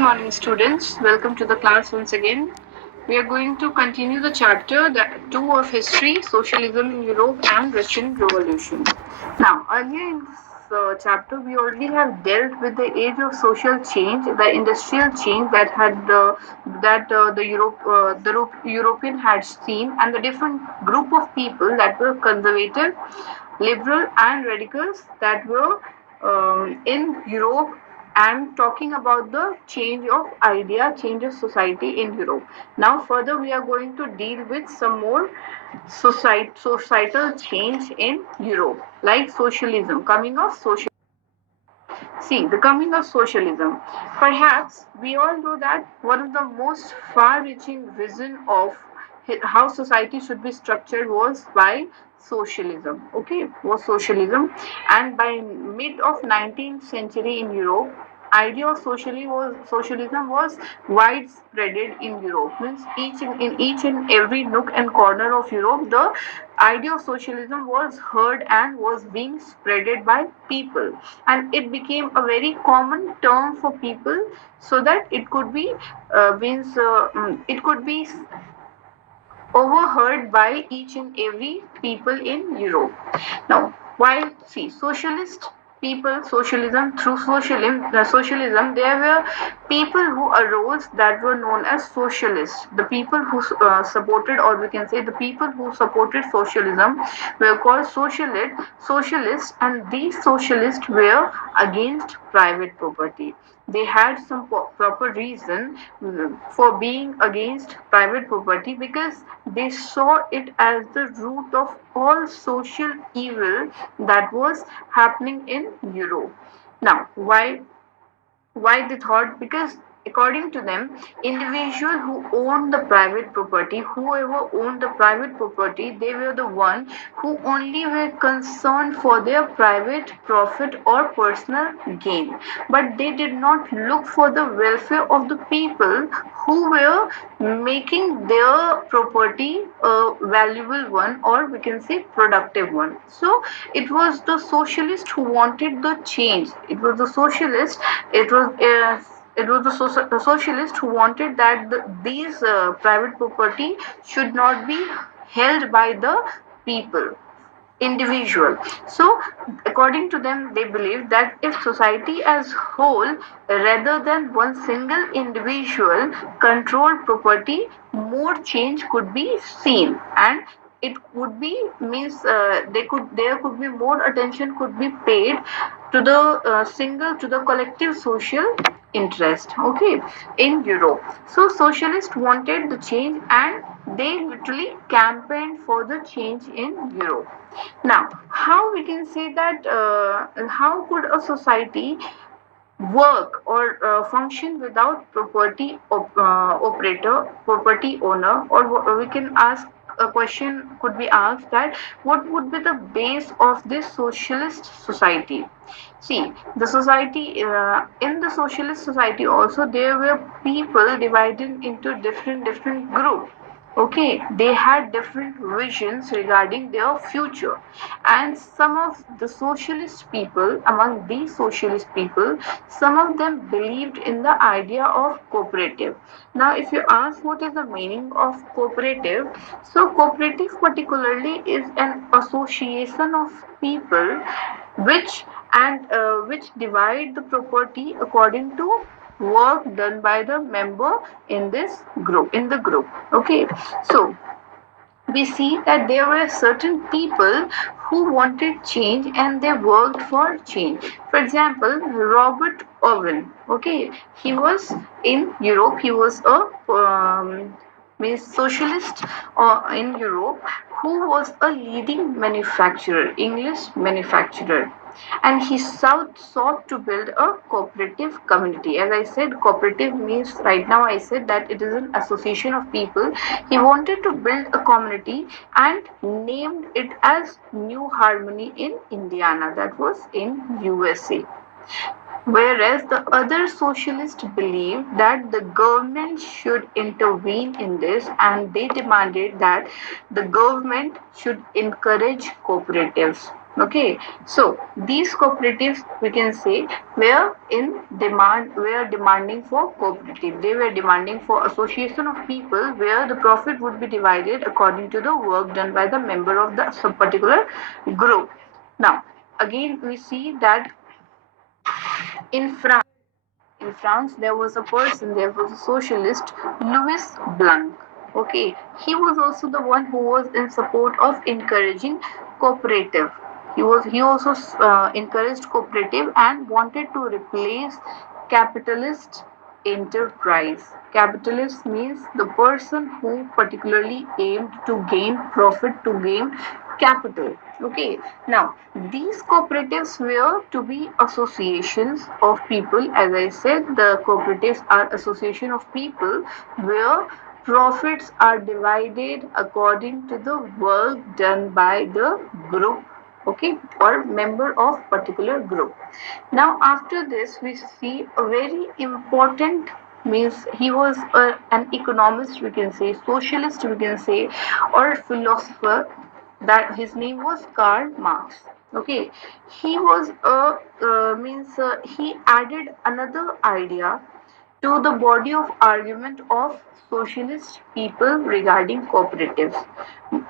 morning, students. Welcome to the class once again. We are going to continue the chapter 2 of history, socialism in Europe and Russian Revolution. Now, earlier in this chapter, we already have dealt with the age of social change, the industrial change that the European had seen, and the different group of people that were conservative, liberal, and radicals that were in Europe, and talking about the change of idea, change of society in Europe. Now, further, we are going to deal with some more societal change in Europe, like socialism, coming of social. See, the coming of socialism. Perhaps we all know that one of the most far-reaching vision of how society should be structured was by socialism. Okay, was socialism, and by mid of 19th century in Europe, idea of socialism was widespread in Europe. Means in each and every nook and corner of Europe, the idea of socialism was heard and was being spreaded by people, and it became a very common term for people, so that it could be it could be overheard by each and every people in Europe. Now, while see socialist people, socialism, there were people who arose that were known as socialists. The people who supported, or we can say the people who supported socialism, were called socialists, and these socialists were against private property. They had some proper reason for being against private property, because they saw it as the root of all social evil that was happening in Europe. Now, why they thought? Because according to them, individual who owned the private property, whoever owned the private property, they were the one who only were concerned for their private profit or personal gain, but they did not look for the welfare of the people who were making their property a valuable one, or we can say productive one. So it was the socialist who wanted the change. It was the socialist, it was it was the socialist who wanted that these private property should not be held by the people, individual. So according to them, they believe that if society as whole, rather than one single individual, control property, more change could be seen, and it would be means there could be more attention could be paid to the to the collective social interest. Okay, in Europe, so socialists wanted the change, and they literally campaigned for the change in Europe. Now, how we can say that, how could a society work or function without property owner, or we can ask a question could be asked that what would be the base of this socialist society? See, the society in the socialist society also, there were people divided into different groups. Okay, they had different visions regarding their future, and some of the socialist people, among these socialist people, some of them believed in the idea of cooperative. Now, if you ask what is the meaning of cooperative, so cooperative particularly is an association of people which which divide the property according to work done by the member in this group, in the group. Okay, so we see that there were certain people who wanted change, and they worked for change. For example, Robert Owen. Okay, he was in Europe. He was a means socialist in Europe, who was a leading manufacturer, English manufacturer, and he sought to build a cooperative community. As I said, cooperative means, right now I said that it is an association of people. He wanted to build a community and named it as New Harmony in Indiana, that was in USA. Whereas the other socialists believed that the government should intervene in this, and they demanded that the government should encourage cooperatives. Okay, so these cooperatives, we can say, were demanding for cooperative. They were demanding for association of people where the profit would be divided according to the work done by the member of the sub particular group. Now, again, we see that in France. In France, there was a person, there was a socialist, Louis Blanc. Okay, he was also the one who was in support of encouraging cooperative. He also encouraged cooperative and wanted to replace capitalist enterprise. Capitalist means the person who particularly aimed to gain profit, to gain capital. Okay, now these cooperatives were to be associations of people. As I said, the cooperatives are association of people where profits are divided according to the work done by the group, okay, or member of particular group. Now after this we see a very important, means he was an economist, we can say socialist, we can say, or philosopher, that his name was Karl Marx. Okay, he was a means he added another idea to the body of argument of socialist people regarding cooperatives.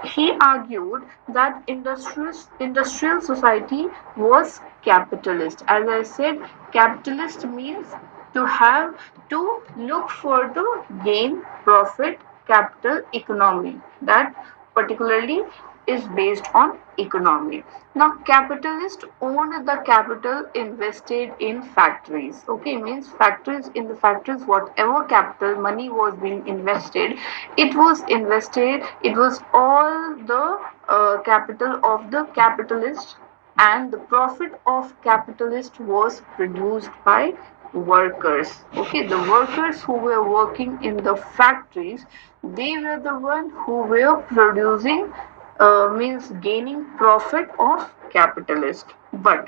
He argued that industrial society was capitalist. As I said, capitalist means to have, to look for the gain, profit, capital economy. That particularly is based on economy. Now, capitalists owned the capital invested in factories. Okay, means factories, in the factories, whatever capital money was being invested, it was invested. It was all the capital of the capitalist, and the profit of capitalist was produced by workers. Okay, the workers who were working in the factories, they were the one who were producing, means gaining profit of capitalist. But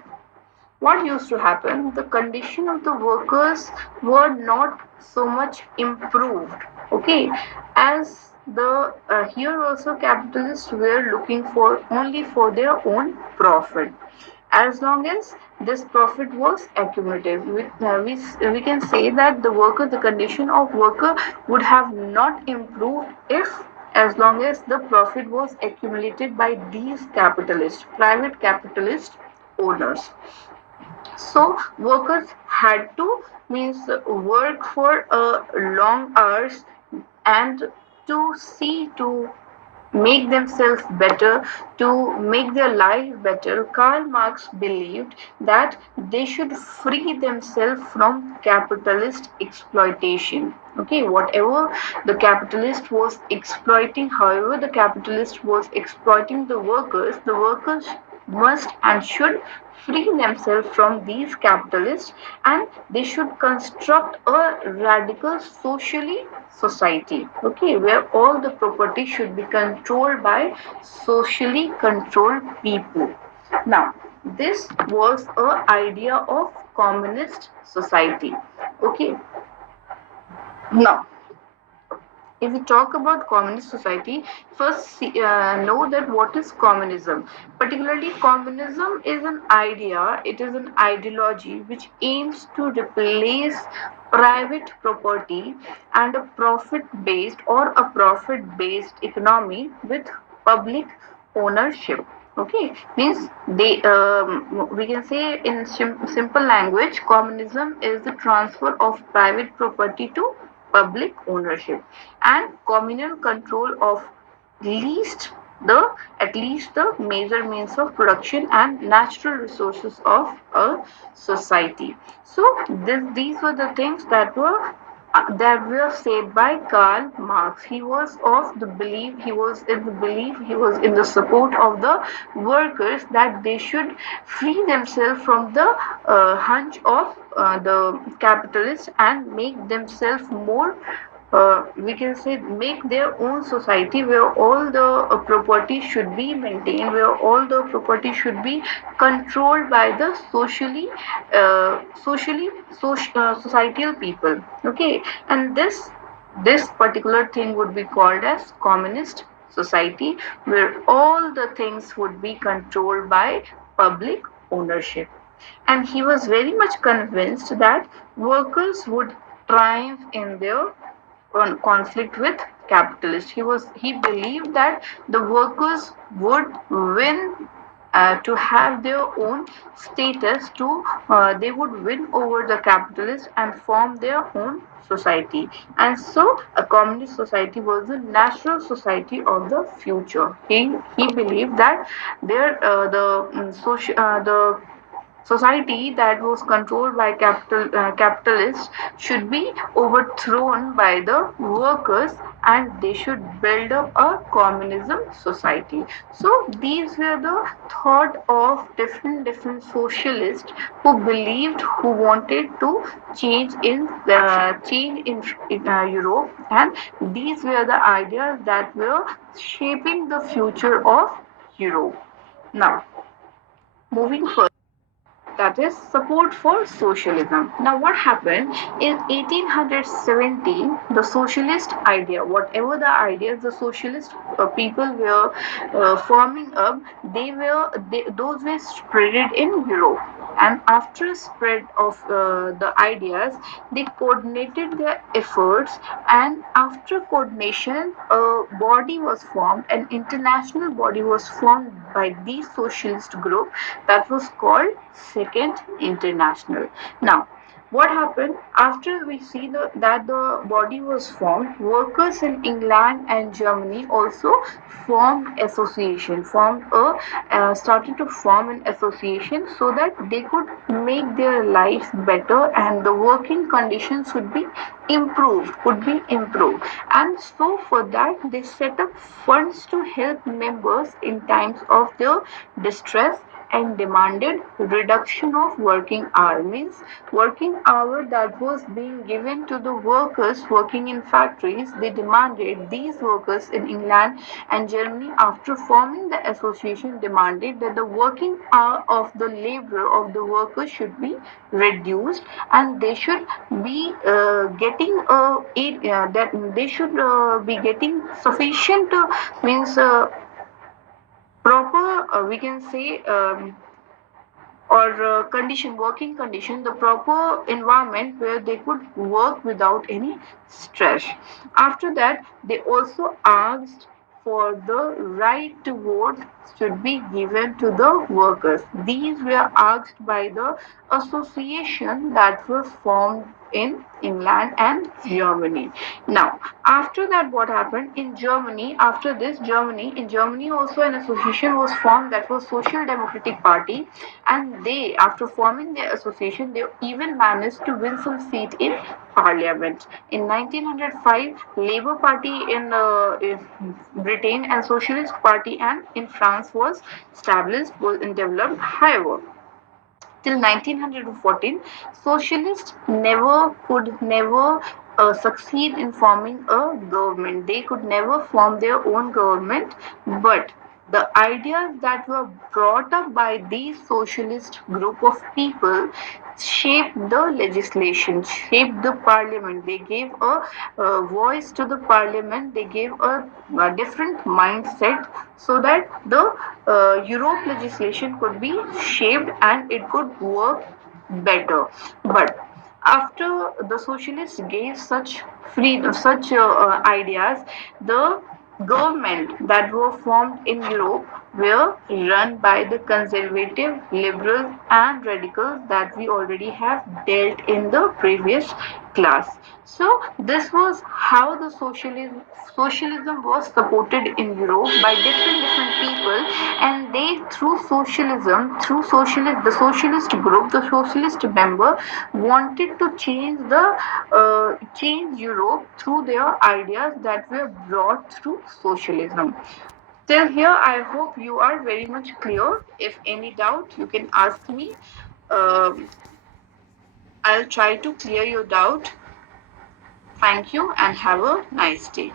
what used to happen, the condition of the workers were not so much improved. Okay, as the here also capitalists were looking for only for their own profit. As long as this profit was accumulative, we can say that the condition of worker would have not improved if, as long as the profit was accumulated by these capitalists, private capitalist owners. So workers had to, means work for long hours, and to see to make themselves better, to make their life better. Karl Marx believed that they should free themselves from capitalist exploitation. Okay, whatever the capitalist was exploiting, however, the capitalist was exploiting the workers must and should free themselves from these capitalists, and they should construct a radical socially society, okay, where all the property should be controlled by socially controlled people. Now this was a idea of communist society. Okay, now if we talk about communist society, first know that what is communism. Particularly, communism is an idea, it is an ideology which aims to replace private property and a profit based or a profit based economy with public ownership. Okay, means they, we can say in simple language, communism is the transfer of private property to public ownership and communal control of least the at least the major means of production and natural resources of a society. So these were the things that were said by Karl Marx. He was of the belief, he was in the belief, he was in the support of the workers that they should free themselves from the hunch of the capitalists and make themselves more, we can say, make their own society where all the property should be maintained, where all the property should be controlled by the societal people. Okay, and this particular thing would be called as communist society, where all the things would be controlled by public ownership. And he was very much convinced that workers would triumph in their conflict with capitalists. He believed that the workers would win to have their own status to they would win over the capitalists and form their own society, and so a communist society was the natural society of the future. He believed that the society that was controlled by capitalists should be overthrown by the workers, and they should build up a communism society. So these were the thought of different socialists who believed, who wanted to change in Europe, and these were the ideas that were shaping the future of Europe. Now, moving further, that is support for socialism. Now, what happened in 1817? The socialist idea, whatever the ideas the socialist people were forming up, those were spreaded in Europe. And after spread of the ideas, they coordinated their efforts, and after coordination, a body was formed, an international body was formed by the socialist group that was called Second International. Now, what happened after we see that the body was formed? Workers in England and Germany also started to form an association so that they could make their lives better, and the working conditions would be improved. And so for that they set up funds to help members in times of their distress, and demanded reduction of working hour. Means working hour that was being given to the workers working in factories, they demanded, these workers in England and Germany, after forming the association, demanded that the working hour of the labor of the workers should be reduced, and they should be getting that they should be getting sufficient means proper, we can say, or working condition, the proper environment where they could work without any stress. After that, they also asked for the right to vote should be given to the workers. These were asked by the association that was formed in England and Germany. Now, after that, what happened in Germany? After this, in Germany also an association was formed, that was Social Democratic Party, and they, after forming their association, they even managed to win some seat in Parliament. In 1905, Labour Party in Britain and Socialist Party and in France was established, was developed. However, till 1914, socialists never succeed in forming a government. They could never form their own government, but the ideas that were brought up by these socialist group of people shaped the legislation, shaped the parliament. They gave a voice to the parliament. They gave a different mindset so that the Europe legislation could be shaped and it could work better. But after the socialists gave such ideas, the government that were formed in Europe were run by the conservative, liberals, and radicals that we already have dealt in the previous class. So this was how the socialism was supported in Europe by different people, and they, through socialism, through socialist the socialist group, the socialist member, wanted to change Europe through their ideas that were brought through socialism. Till here, I hope you are very much clear. If any doubt, you can ask me. Um, I'll try to clear your doubt. Thank you and have a nice day.